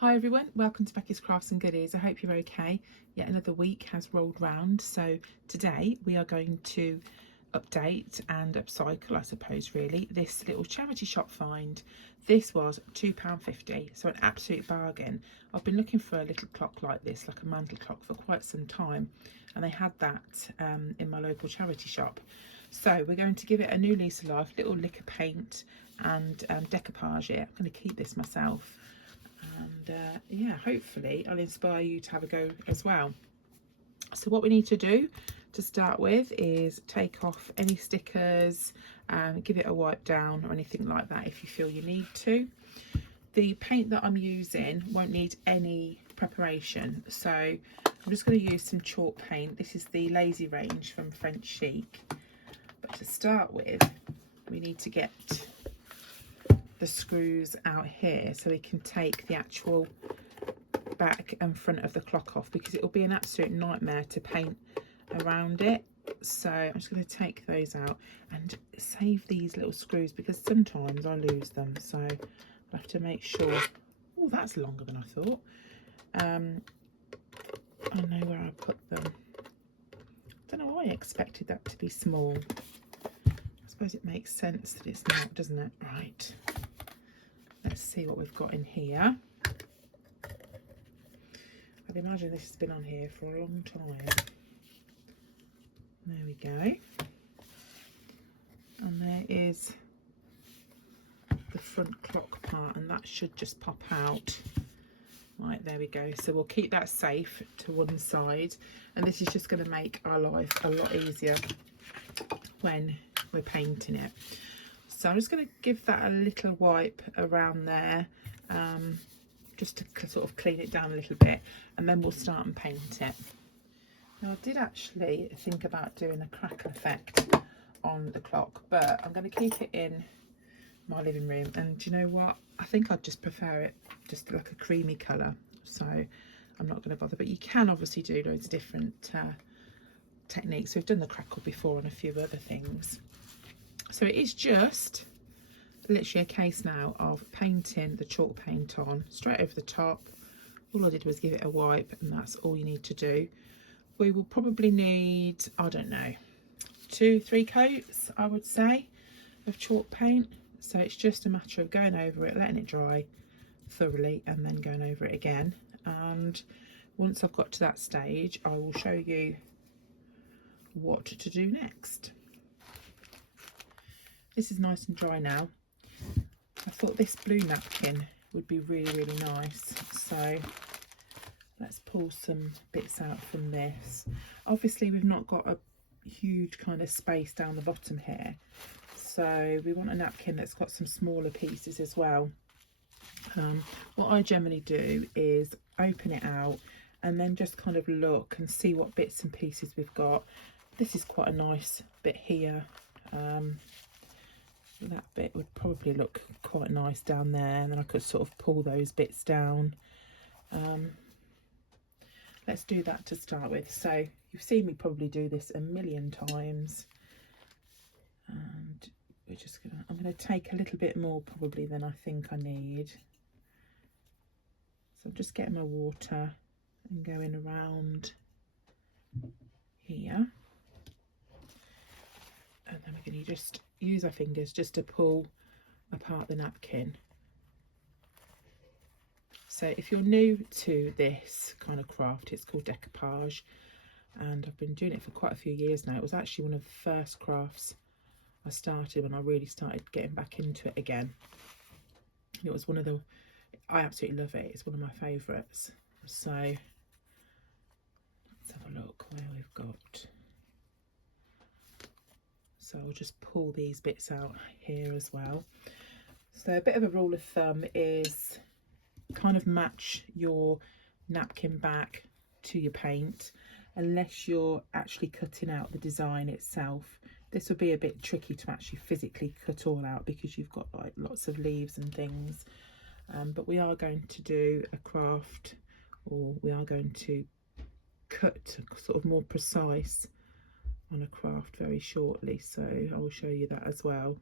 Hi everyone, welcome to Becky's Crafts and Goodies. I hope you're okay. Yet another week has rolled round, so today we are going to update and upcycle, I suppose, really, this little charity shop find. This was £2.50, so an absolute bargain. I've been looking for a little clock like this, like a mantle clock, for quite some time, and they had that in my local charity shop. So we're going to give it a new lease of life, little lick of paint and decoupage it. I'm going to keep this myself. And yeah, hopefully I'll inspire you to have a go as well. So what we need to do to start with is take off any stickers, give it a wipe down or anything like that if you feel you need to. The paint that I'm using won't need any preparation, so I'm just going to use some chalk paint. This is the Lazy range from French Chic. But to start with, we need to get the screws out here so we can take the actual back and front of the clock off, because it will be an absolute nightmare to paint around it. So I'm just going to take those out and save these little screws because sometimes I lose them, so I have to make sure. Oh, that's longer than I thought. I know where I put them. I don't know why I expected that to be small. I suppose it makes sense that it's not, doesn't it? Right. Let's see what we've got in here. I'd imagine this has been on here for a long time. There we go. And there is the front clock part, and that should just pop out. Right, there we go. So we'll keep that safe to one side, and this is just going to make our life a lot easier when we're painting it. So I'm just going to give that a little wipe around there, just to sort of clean it down a little bit, and then we'll start and paint it. Now, I did actually think about doing a crackle effect on the clock, but I'm going to keep it in my living room, and do you know what? I think I'd just prefer it just like a creamy colour, so I'm not going to bother. But you can obviously do loads of different techniques. We've done the crackle before on a few other things. So it is just literally a case now of painting the chalk paint on straight over the top. All I did was give it a wipe, and that's all you need to do. We will probably need, I don't know, 2-3 coats, I would say, of chalk paint. So it's just a matter of going over it, letting it dry thoroughly, and then going over it again. And once I've got to that stage, I will show you what to do next. This is nice and dry now. I thought this blue napkin would be really, really nice. So let's pull some bits out from this. Obviously, we've not got a huge kind of space down the bottom here, so we want a napkin that's got some smaller pieces as well. What I generally do is open it out and then just kind of look and see what bits and pieces we've got. This is quite a nice bit here. That bit would probably look quite nice down there, and then I could sort of pull those bits down. Let's do that to start with. So you've seen me probably do this a million times, and we're just gonna, I'm gonna take a little bit more probably than I think I need. So I'm just getting my water and going around here, and then we're going to just use our fingers just to pull apart the napkin. So if you're new to this kind of craft, it's called decoupage, and I've been doing it for quite a few years now. It was actually one of the first crafts I started when I really started getting back into it again. It was one of the, I absolutely love it. It's one of my favourites. So let's have a look where we've got. So I'll just pull these bits out here as well. So a bit of a rule of thumb is kind of match your napkin back to your paint, unless you're actually cutting out the design itself. This will be a bit tricky to actually physically cut all out because you've got like lots of leaves and things. But we are going to do a craft, or we are going to cut sort of more precise on a craft very shortly, so I will show you that as well.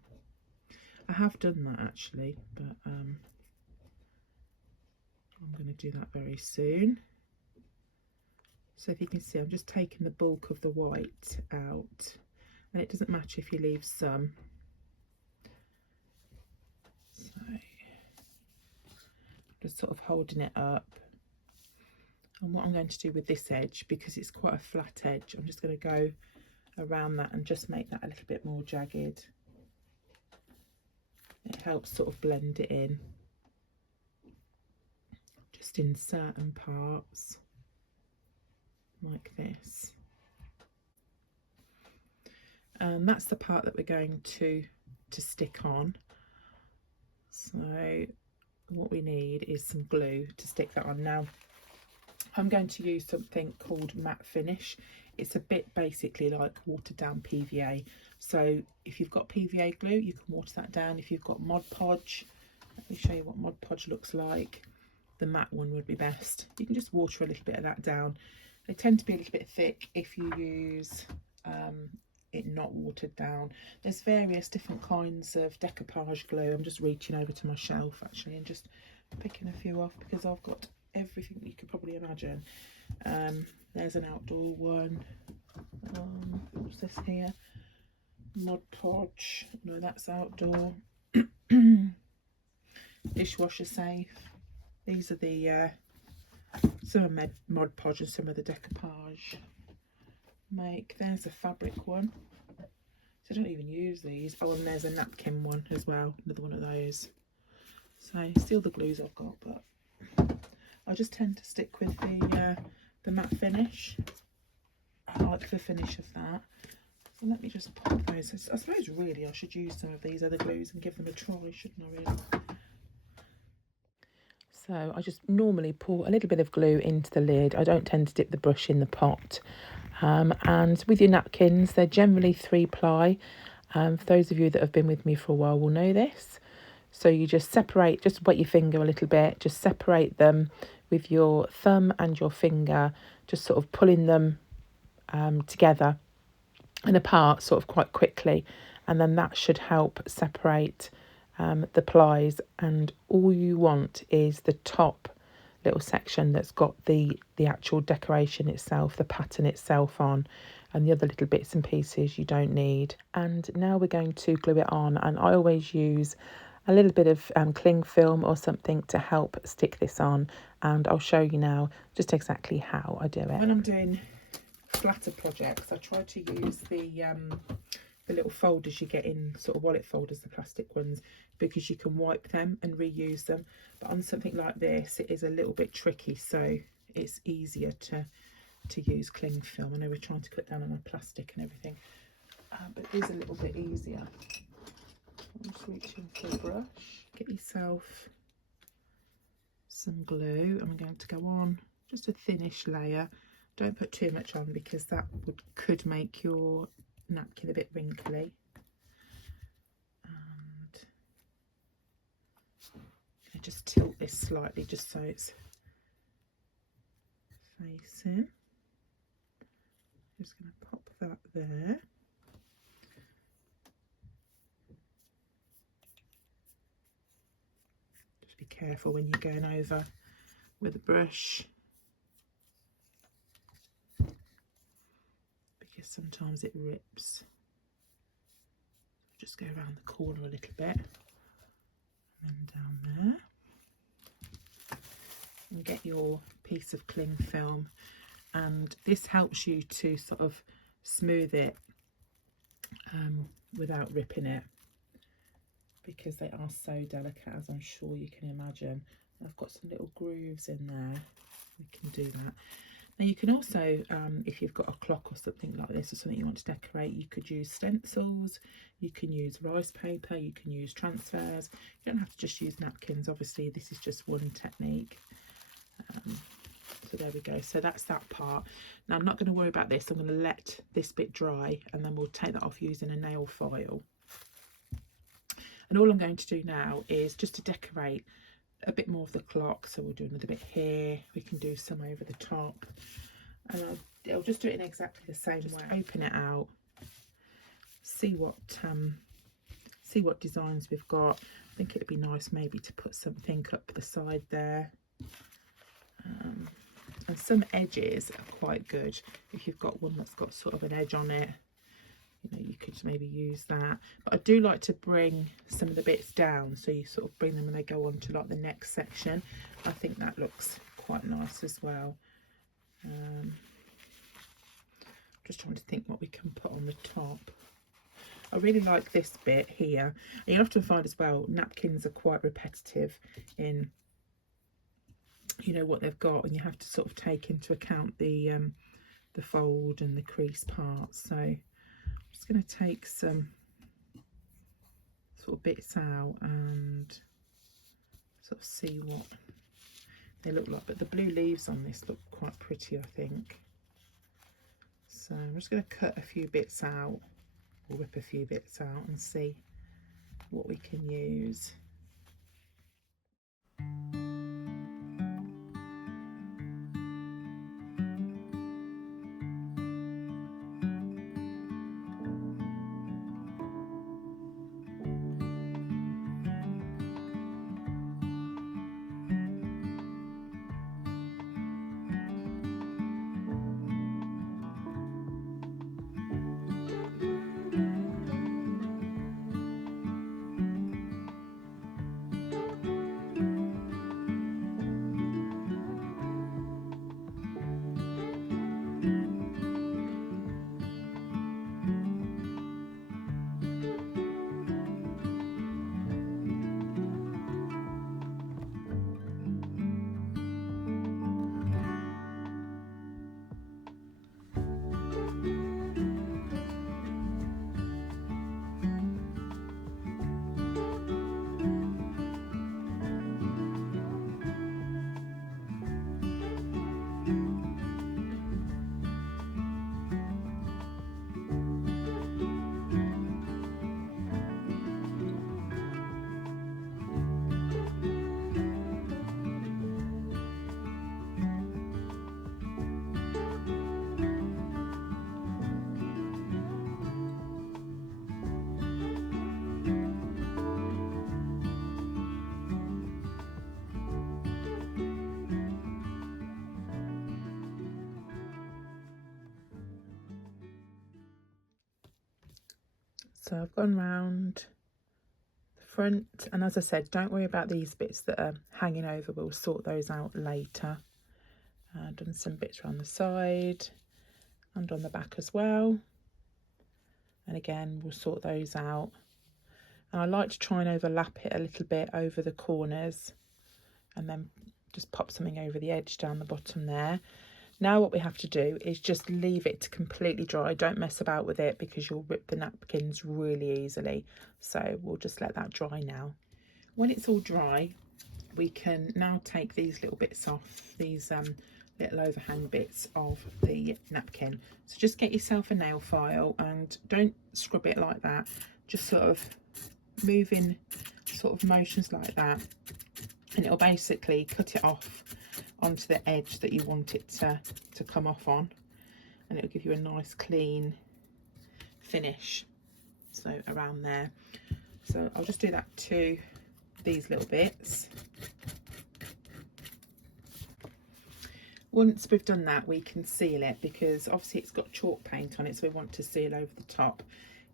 I have done that actually, but I'm going to do that very soon. So if you can see, I'm just taking the bulk of the white out, and it doesn't matter if you leave some. So just sort of holding it up. And what I'm going to do with this edge, because it's quite a flat edge, I'm just going to go around that and just make that a little bit more jagged. It helps sort of blend it in, just in certain parts, like this. And that's the part that we're going to stick on. So what we need is some glue to stick that on. Now I'm going to use something called matte finish. It's a bit basically like watered down PVA. So if you've got PVA glue, you can water that down. If you've got Mod Podge, let me show you what Mod Podge looks like. The matte one would be best. You can just water a little bit of that down. They tend to be a little bit thick if you use it not watered down. There's various different kinds of decoupage glue. I'm just reaching over to my shelf actually and just picking a few off because I've got everything that you could probably imagine. There's an outdoor one. What's this here? Mod Podge. No, that's outdoor. Dishwasher safe. These are the some are Mod Podge and some of the decoupage make. There's a fabric one. So I don't even use these. Oh, and there's a napkin one as well. Another one of those. So still the glues I've got, but I just tend to stick with the matte finish. I like the finish of that. So let me just pop those. I suppose really I should use some of these other glues and give them a try, shouldn't I really? So I just normally pour a little bit of glue into the lid. I don't tend to dip the brush in the pot. And with your napkins, they're generally 3-ply. For those of you that have been with me for a while will know this. So you just separate, just wet your finger a little bit, just separate them with your thumb and your finger, just sort of pulling them together and apart sort of quite quickly. And then that should help separate the plies. And all you want is the top little section that's got the actual decoration itself, the pattern itself on, and the other little bits and pieces you don't need. And now we're going to glue it on, and I always use a little bit of cling film or something to help stick this on, and I'll show you now just exactly how I do it. When I'm doing flatter projects, I try to use the little folders you get in sort of wallet folders, the plastic ones, because you can wipe them and reuse them. But on something like this, it is a little bit tricky, so it's easier to use cling film. I know we're trying to cut down on the plastic and everything, but it is a little bit easier. I'm just reaching for a brush. Get yourself some glue. I'm going to go on just a thinnish layer. Don't put too much on because that could make your napkin a bit wrinkly. And I just tilt this slightly just so it's facing. Just going to pop that there. Just be careful when you're going over with a brush, because sometimes it rips. Just go around the corner a little bit and down there, and get your piece of cling film, and this helps you to sort of smooth it without ripping it, because they are so delicate, as I'm sure you can imagine. I've got some little grooves in there. We can do that. Now you can also, if you've got a clock or something like this, or something you want to decorate, you could use stencils, you can use rice paper, you can use transfers. You don't have to just use napkins, obviously this is just one technique. So there we go, so that's that part. Now I'm not going to worry about this, I'm going to let this bit dry and then we'll take that off using a nail file. And all I'm going to do now is just to decorate a bit more of the clock, so we'll do another bit here, we can do some over the top, and I'll just do it in exactly the same way. Open it out, see what designs we've got. I think it'd be nice maybe to put something up the side there, And some edges are quite good. If you've got one that's got sort of an edge on it, you know, you could maybe use that. But I do like to bring some of the bits down, so you sort of bring them and they go on to like the next section. I think that looks quite nice as well. Just trying to think what we can put on the top. I really like this bit here. And you'll often find as well, napkins are quite repetitive in, you know, what they've got, and you have to sort of take into account the fold and the crease parts. So I'm just going to take some sort of bits out and sort of see what they look like. But the blue leaves on this look quite pretty, I think. So I'm just going to cut a few bits out, or rip a few bits out, and see what we can use. So I've gone round the front, and as I said, don't worry about these bits that are hanging over, we'll sort those out later. Done some bits around the side and on the back as well, and again we'll sort those out. And I like to try and overlap it a little bit over the corners, and then just pop something over the edge down the bottom there. Now what we have to do is just leave it to completely dry. Don't mess about with it because you'll rip the napkins really easily. So we'll just let that dry now. When it's all dry, we can now take these little bits off, these little overhang bits of the napkin. So just get yourself a nail file and don't scrub it like that. Just sort of move in sort of motions like that, and it'll basically cut it off onto the edge that you want it to come off on, and it'll give you a nice clean finish, so around there. So I'll just do that to these little bits. Once we've done that, we can seal it, because obviously it's got chalk paint on it, so we want to seal over the top.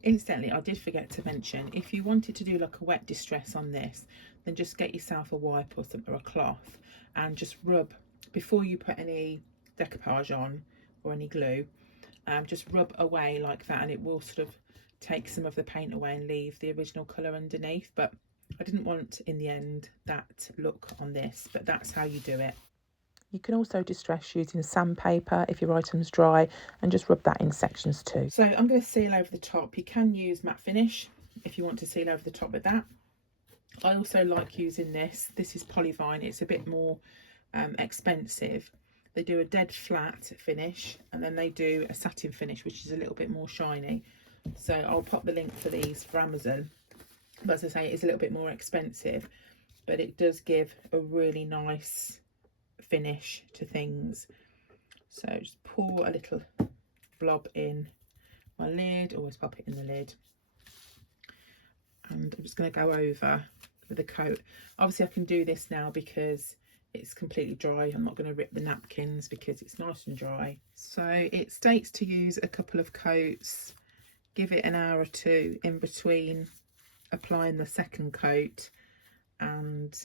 Incidentally, I did forget to mention, if you wanted to do like a wet distress on this, then just get yourself a wipe or something, or a cloth, and just rub, before you put any decoupage on or any glue, just rub away like that, and it will sort of take some of the paint away and leave the original colour underneath. But I didn't want in the end that look on this, but that's how you do it. You can also distress using sandpaper if your item's dry, and just rub that in sections too. So I'm going to seal over the top. You can use matte finish if you want to seal over the top with that. I also like using this. This is polyvine. It's a bit more expensive. They do a dead flat finish, and then they do a satin finish, which is a little bit more shiny. So I'll pop the link for these for Amazon. But as I say, it's a little bit more expensive, but it does give a really nice finish to things. So just pour a little blob in my lid, always pop it in the lid, and I'm just going to go over with a coat. Obviously I can do this now because it's completely dry. I'm not going to rip the napkins because it's nice and dry. So it states to use a couple of coats, give it an hour or two in between applying the second coat, and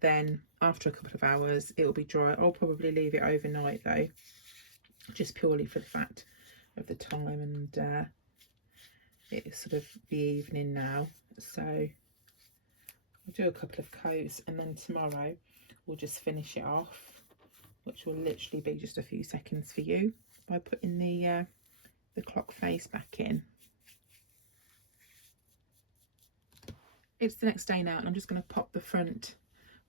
then after a couple of hours it will be dry. I'll probably leave it overnight though, just purely for the fact of the time, and it's sort of the evening now, so I'll do a couple of coats and then tomorrow we'll just finish it off, which will literally be just a few seconds for you by putting the clock face back in. It's the next day now, and I'm just going to pop the front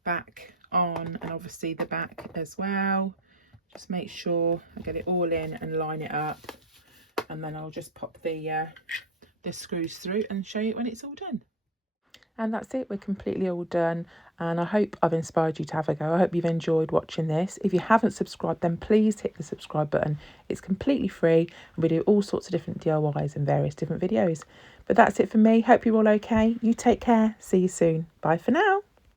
back on, and obviously the back as well. Just make sure I get it all in and line it up, and then I'll just pop the screws through and show you when it's all done. And that's it, we're completely all done, and I hope I've inspired you to have a go. I hope you've enjoyed watching this. If you haven't subscribed, then please hit the subscribe button. It's completely free, and we do all sorts of different DIYs and various different videos. But that's it for me. Hope you're all okay. You take care. See you soon. Bye for now.